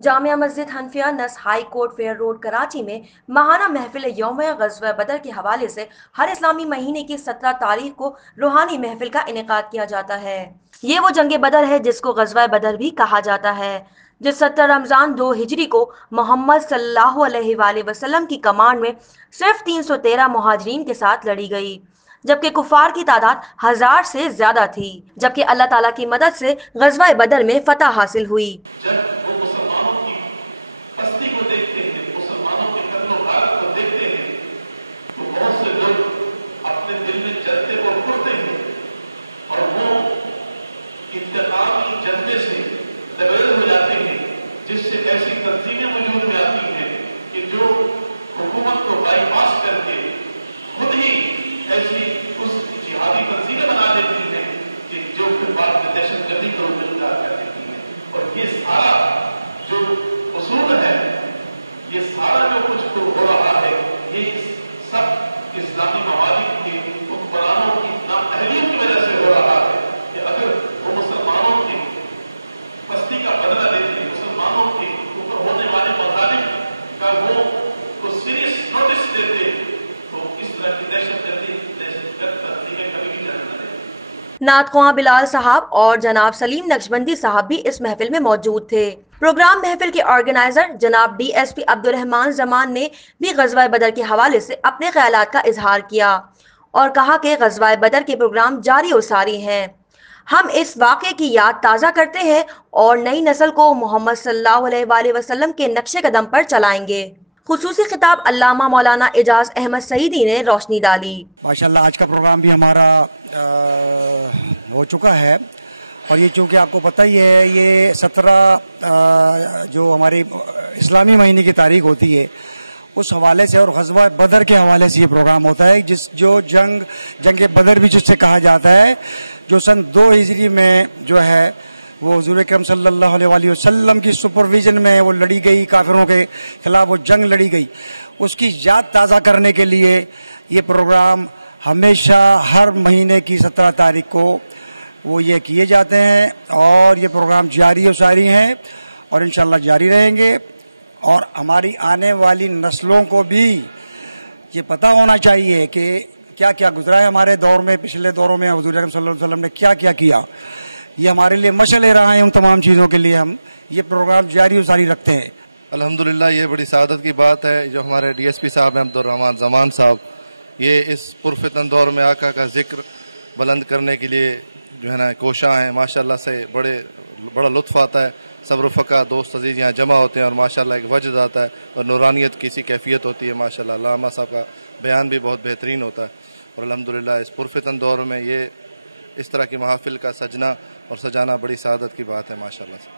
जामिया मस्जिद हनफिया नस high court fair road Karachi में माहाना महफिल यौम ग़ज़वा बदर के हवाले से हर इस्लामी महीने की 17 तारीख को रूहानी महफिल का इनेकाद किया जाता है। ये वो जंग बदर है जिसको ग़ज़वा बदर भी कहा जाता है, जिस 17 रमजान 2 हिजरी को मोहम्मद सल्लल्लाहु अलैहि वसल्लम की कमांड में सिर्फ 313 मुहाजिरीन के साथ लड़ी गई, जबकि कुफार की तादाद 1000 से ज्यादा थी। जबकि अल्लाह ताला की मदद से ग़ज़वा बदर में फतह हासिल हुई। जब वो मुसलमानों की पस्ती को देखते हैं, मुसलमानों के कत्ल गारत को देखते हैं, तो बहुत से लोग अपने दिल में जलते और उठते हैं और वो इंतकामी जज्बे से लबरेज हो जाते हैं, जिससे ऐसी तंजीमें वजूद में आती हैं कि जो हुकूमत को बाईपास करके खुद ही ऐसी उस जिहादी तंजीमें बना देती हैं कि जो फिर बाद में दहशतगर्दी का रूप इख्तियार कर देती हैं। और ये सारा जो उसूल है, ये सारा जो कुछ हो रहा है, ये सब इस्लामी ममालिक के हुक्मरानों की नाअहलियत की वजह से हो रहा है कि अगर वो मुसलमानों की पस्ती का बदला लेते, मुसलमानों के ऊपर होने वाले मजालिम का वो सीरियस नोटिस देते, तो इस तरह की दहशतगर्द तंजीमें कभी भी जन्म न देती। नात ख्वां बिलाल साहब और जनाब सलीम नक्शबंदी साहब भी इस महफिल में मौजूद थे। प्रोग्राम महफिल के ऑर्गेनाइजर जनाब DSP अब्दुर्रहमान जमान ने भी ग़ज़वा बदर के हवाले से अपने ख्यालात का इजहार किया और कहा कि ग़ज़वा बदर के प्रोग्राम जारी और सारी हैं। हम इस वाक़े की याद ताज़ा करते हैं और नई नस्ल को मोहम्मद सल्लल्लाहु अलैहि वसल्लम के नक्शे कदम पर चलाएंगे। खुसूसी खिताब अल्लामा मौलाना एजाज अहमद सईदी ने रोशनी डाली। माशाल्लाह आज का प्रोग्राम भी हमारा हो चुका है और ये चूँकि आपको पता ही है, ये 17 जो हमारी इस्लामी महीने की तारीख होती है उस हवाले से और ग़ज़वा बदर के हवाले से ये प्रोग्राम होता है, जो जंग बदर भी जिससे कहा जाता है, जो सन 2 हिजरी में जो है वो हुज़ूर अकरम सल्लल्लाहु अलैहि वसल्लम की सुपरविज़न में वो लड़ी गई, काफिरों के खिलाफ वो जंग लड़ी गई, उसकी याद ताज़ा करने के लिए ये प्रोग्राम हमेशा हर महीने की 17 तारीख को वो ये किए जाते हैं और ये प्रोग्राम जारी और सारी हैं और इंशाअल्लाह जारी रहेंगे। और हमारी आने वाली नस्लों को भी ये पता होना चाहिए कि क्या क्या गुजरा है हमारे दौर में, पिछले दौरों में हुज़ूर अकरम सल्लल्लाहु अलैहि वसल्लम ने क्या क्या किया। ये हमारे लिए मशअल रहा है, उन तमाम चीज़ों के लिए हम ये प्रोग्राम जारी और सारी रखते हैं। अल्हम्दुलिल्लाह, ये बड़ी सादत की बात है जो हमारे DSP साहब हैं अब्दुर्रहमान जमान साहब, ये इस पुरफितन दौर में आका का जिक्र बुलंद करने के लिए जो है ना कोशा हैं। माशाल्लाह से बड़ा लुत्फ़ आता है, सब रफ़क़ा दोस्त अजीज़ यहाँ जमा होते हैं और माशाल्लाह एक वजद आता है और नूरानियत की सी कैफियत होती है। माशाल्लाह अल्लामा साहब का बयान भी बहुत बेहतरीन होता है और अल्हम्दुलिल्लाह इस पुरफितन दौर में ये इस तरह की महफ़िल का सजना और सजाना बड़ी सादत की बात है माशाल्लाह से।